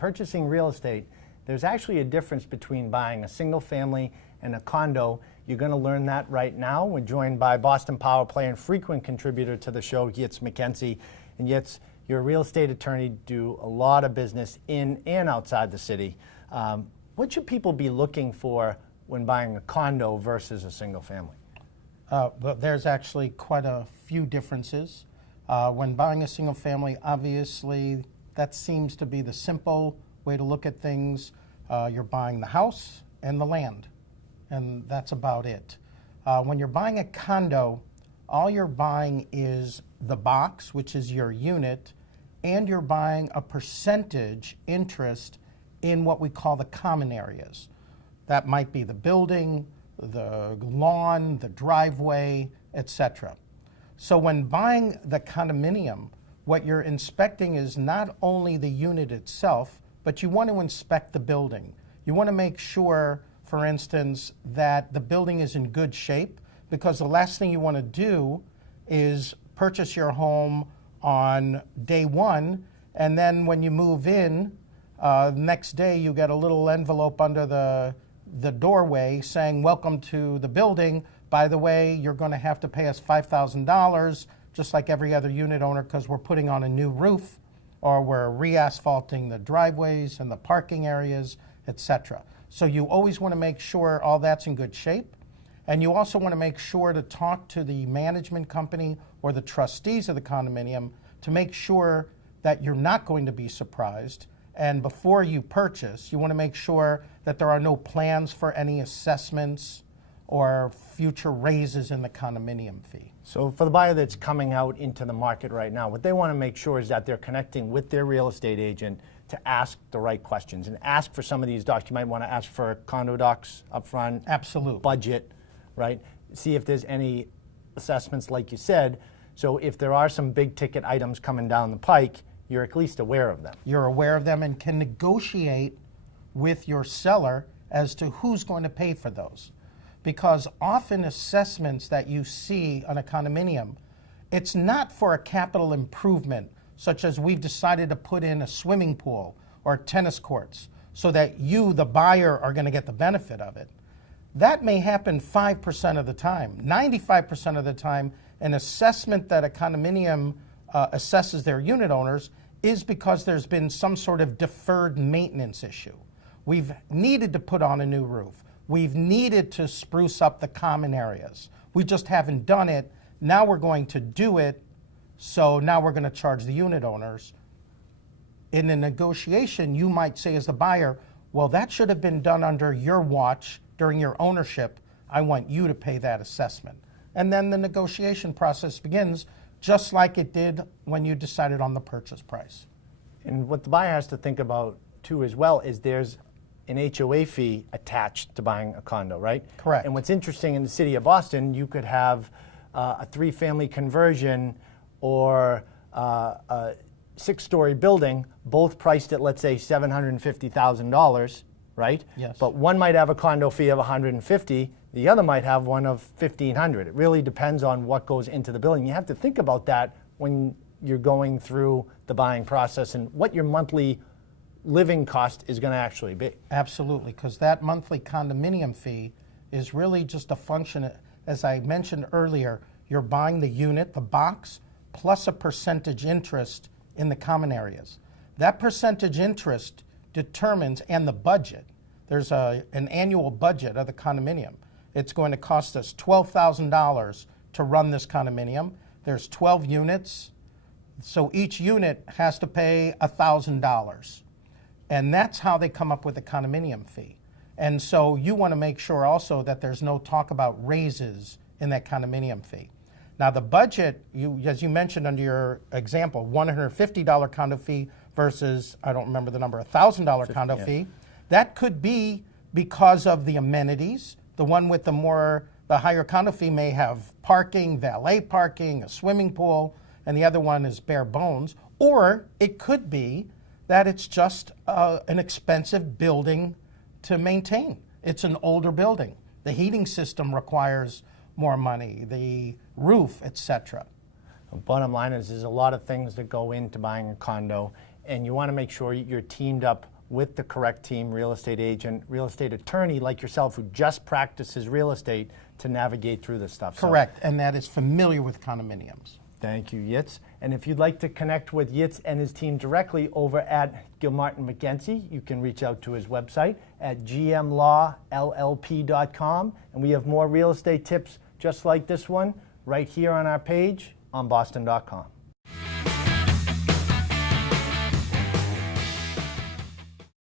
purchasing real estate, there's actually a difference between buying a single family and a condo. You're going to learn that right now. We're joined by Boston Power player and frequent contributor to the show, Yitz Magence. And Yitz, you're a real estate attorney, do a lot of business in and outside the city. What should people be looking for when buying a condo versus a single family? Well, there's actually quite a few differences. When buying a single family, obviously, that seems to be the simple way to look at things. You're buying the house and the land, and that's about it. When you're buying a condo, all you're buying is the box, which is your unit, and you're buying a percentage interest in what we call the common areas. That might be the building, the lawn, the driveway, etc. So when buying the condominium, what you're inspecting is not only the unit itself, but you want to inspect the building. You want to make sure, for instance, that the building is in good shape, because the last thing you want to do is purchase your home on day one, and then when you move in, next day you get a little envelope under the doorway saying, "Welcome to the building. By the way, you're going to have to pay us $5,000, just like every other unit owner, because we're putting on a new roof, or we're re-asphalting the driveways and the parking areas, etc." So you always want to make sure all that's in good shape. And you also want to make sure to talk to the management company or the trustees of the condominium to make sure that you're not going to be surprised. And before you purchase, you want to make sure that there are no plans for any assessments or future raises in the condominium fee. So for the buyer that's coming out into the market right now, what they want to make sure is that they're connecting with their real estate agent to ask the right questions and ask for some of these docs. You might want to ask for condo docs up front. Absolutely. Budget, right? See if there's any assessments, like you said. So if there are some big ticket items coming down the pike, you're at least aware of them. You're aware of them and can negotiate with your seller as to who's going to pay for those. Because often assessments that you see on a condominium, it's not for a capital improvement, such as we've decided to put in a swimming pool or tennis courts so that you, the buyer, are going to get the benefit of it. That may happen 5% of the time. 95% of the time, an assessment that a condominium assesses their unit owners is because there's been some sort of deferred maintenance issue. We've needed to put on a new roof. We've needed to spruce up the common areas. We just haven't done it. Now we're going to do it, so now we're going to charge the unit owners. In a negotiation, you might say as the buyer, well, that should have been done under your watch during your ownership. I want you to pay that assessment. And then the negotiation process begins, just like it did when you decided on the purchase price. And what the buyer has to think about, too, as well, is there's an HOA fee attached to buying a condo, right? Correct. And what's interesting, in the city of Boston, you could have a 3-family conversion or a 6-story building, both priced at, let's say, $750,000, right? Yes. But one might have a condo fee of $150,000, the other might have one of $1,500. It really depends on what goes into the building. You have to think about that when you're going through the buying process and what your monthly living cost is going to actually be. Absolutely, because that monthly condominium fee is really just a function, as I mentioned earlier, you're buying the unit, the box, plus a percentage interest in the common areas. That percentage interest determines, and the budget, there's an annual budget of the condominium. It's going to cost us $12,000 to run this condominium. There's 12 units, so each unit has to pay $1,000. And that's how they come up with the condominium fee. And so you want to make sure also that there's no talk about raises in that condominium fee. Now the budget, as you mentioned under your example, $150 condo fee versus, I don't remember the number, $1,000 condo fee. That could be because of the amenities. The one with the higher condo fee may have parking, valet parking, a swimming pool, and the other one is bare bones. Or it could be that it's just an expensive building to maintain. It's an older building. The heating system requires more money, the roof, etc. Bottom line is there's a lot of things that go into buying a condo, and you want to make sure you're teamed up with the correct team, real estate agent, real estate attorney like yourself who just practices real estate to navigate through this stuff. Correct, and that is familiar with condominiums. Thank you, Yitz. And if you'd like to connect with Yitz and his team directly over at Gilmartin McKenzie, you can reach out to his website at gmlawllp.com. And we have more real estate tips just like this one right here on our page on boston.com.